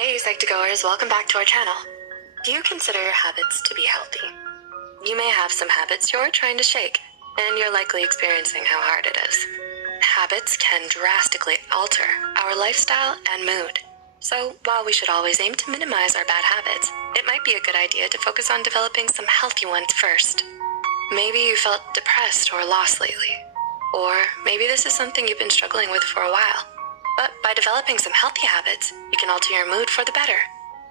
Hey Psych2Goers, welcome back to our channel. Do you consider your habits to be healthy? You may have some habits you're trying to shake, and you're likely experiencing how hard it is. Habits can drastically alter our lifestyle and mood. So while we should always aim to minimize our bad habits, it might be a good idea to focus on developing some healthy ones first. Maybe you felt depressed or lost lately. Or maybe this is something you've been struggling with for a while. But by developing some healthy habits, you can alter your mood for the better.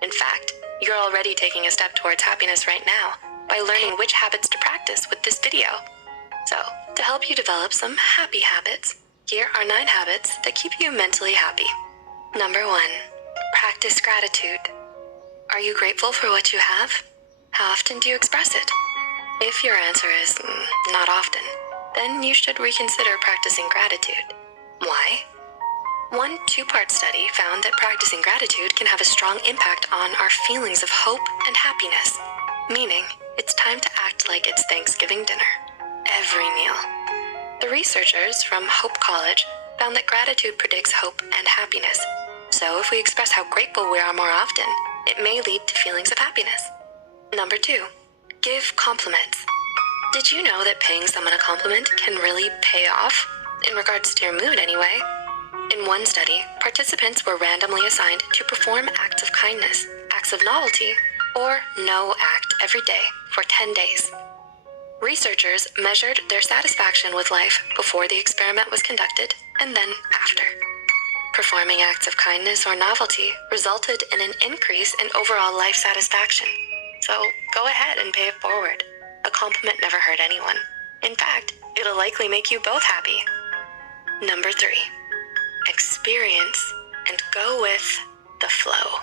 In fact, you're already taking a step towards happiness right now by learning which habits to practice with this video. So, to help you develop some happy habits, here are 9 habits that keep you mentally happy. Number 1, practice gratitude. Are you grateful for what you have? How often do you express it? If your answer is not often, then you should reconsider practicing gratitude. Why? One 2-part study found that practicing gratitude can have a strong impact on our feelings of hope and happiness, meaning it's time to act like it's Thanksgiving dinner, every meal. The researchers from Hope College found that gratitude predicts hope and happiness, so if we express how grateful we are more often, it may lead to feelings of happiness. Number 2, give compliments. Did you know that paying someone a compliment can really pay off? In regards to your mood anyway. In one study, participants were randomly assigned to perform acts of kindness, acts of novelty, or no act every day for 10 days. Researchers measured their satisfaction with life before the experiment was conducted and then after. Performing acts of kindness or novelty resulted in an increase in overall life satisfaction. So go ahead and pay it forward. A compliment never hurt anyone. In fact, it'll likely make you both happy. Number 3. Experience and go with the flow.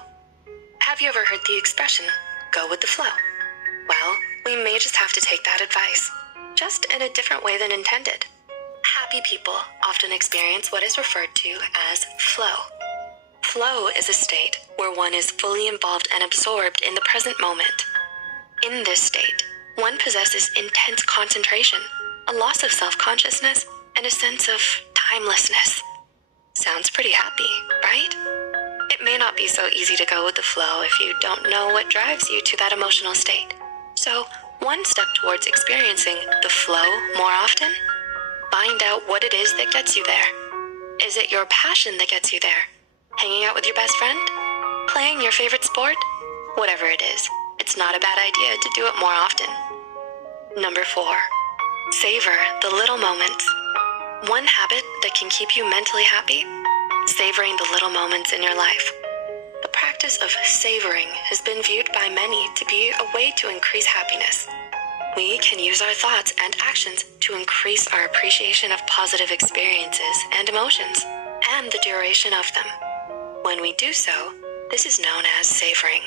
Have you ever heard the expression, go with the flow? Well, we may just have to take that advice, just in a different way than intended. Happy people often experience what is referred to as flow. Flow is a state where one is fully involved and absorbed in the present moment. In this state, one possesses intense concentration, a loss of self-consciousness, and a sense of timelessness. Sounds pretty happy, right? It may not be so easy to go with the flow if you don't know what drives you to that emotional state. So, one step towards experiencing the flow more often, find out what it is that gets you there. Is it your passion that gets you there? Hanging out with your best friend? Playing your favorite sport? Whatever it is, it's not a bad idea to do it more often. Number 4, savor the little moments. One habit that can keep you mentally happy? Savoring the little moments in your life. The practice of savoring has been viewed by many to be a way to increase happiness. We can use our thoughts and actions to increase our appreciation of positive experiences and emotions, and the duration of them. When we do so, this is known as savoring.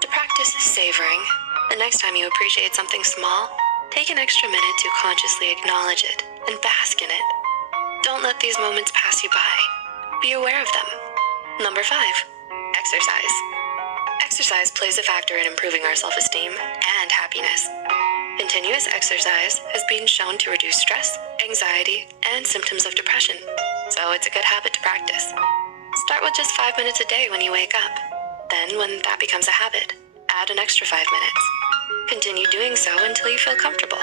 To practice savoring, the next time you appreciate something small, take an extra minute to consciously acknowledge it and bask in it. Don't let these moments pass you by. Be aware of them. Number 5, exercise. Exercise plays a factor in improving our self-esteem and happiness. Continuous exercise has been shown to reduce stress, anxiety, and symptoms of depression, so it's a good habit to practice. Start with just 5 minutes a day when you wake up. Then, when that becomes a habit, add an extra 5 minutes. Continue doing so until you feel comfortable.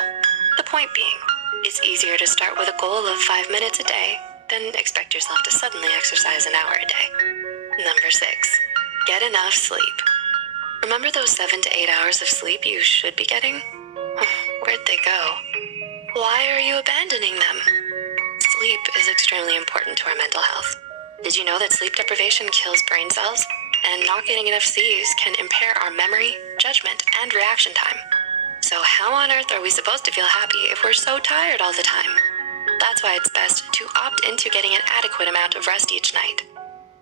The point being, it's easier to start with a goal of 5 minutes a day than expect yourself to suddenly exercise an hour a day. Number 6, get enough sleep. Remember those 7 to 8 hours of sleep you should be getting? Where'd they go? Why are you abandoning them? Sleep is extremely important to our mental health. Did you know that sleep deprivation kills brain cells? And not getting enough C's can impair our memory, judgment, and reaction time. So how on earth are we supposed to feel happy if we're so tired all the time? That's why it's best to opt into getting an adequate amount of rest each night.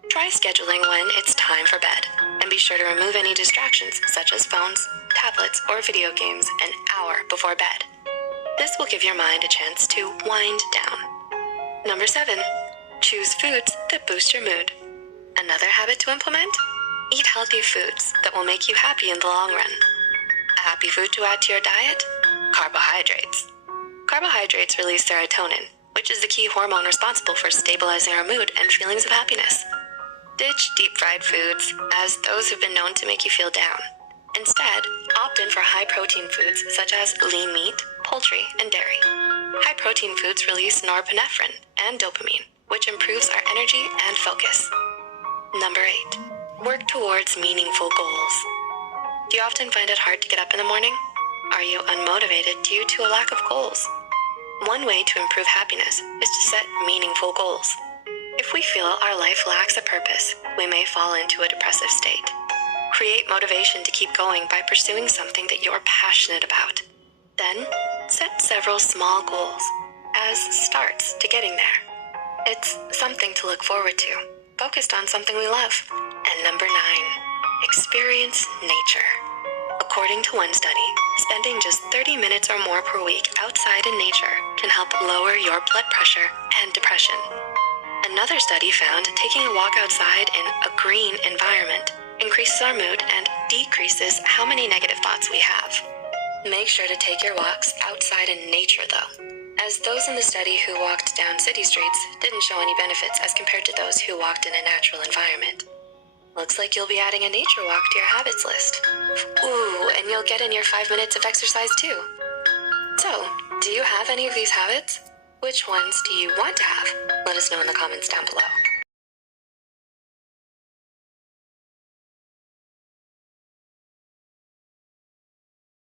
Try scheduling when it's time for bed, and be sure to remove any distractions such as phones, tablets, or video games an hour before bed. This will give your mind a chance to wind down. Number 7, choose foods that boost your mood. Another habit to implement? Eat healthy foods that will make you happy in the long run. A happy food to add to your diet? Carbohydrates. Carbohydrates release serotonin, which is the key hormone responsible for stabilizing our mood and feelings of happiness. Ditch deep-fried foods, as those have been known to make you feel down. Instead, opt in for high-protein foods such as lean meat, poultry, and dairy. High-protein foods release norepinephrine and dopamine, which improves our energy and focus. Number 8. Work towards meaningful goals. Do you often find it hard to get up in the morning? Are you unmotivated due to a lack of goals? One way to improve happiness is to set meaningful goals. If we feel our life lacks a purpose, we may fall into a depressive state. Create motivation to keep going by pursuing something that you're passionate about. Then, set several small goals as starts to getting there. It's something to look forward to, focused on something we love. And number 9, experience nature. According to one study, spending just 30 minutes or more per week outside in nature can help lower your blood pressure and depression. Another study found taking a walk outside in a green environment increases our mood and decreases how many negative thoughts we have. Make sure to take your walks outside in nature though, as those in the study who walked down city streets didn't show any benefits as compared to those who walked in a natural environment. Looks like you'll be adding a nature walk to your habits list. Ooh, and you'll get in your 5 minutes of exercise too. So, do you have any of these habits? Which ones do you want to have? Let us know in the comments down below.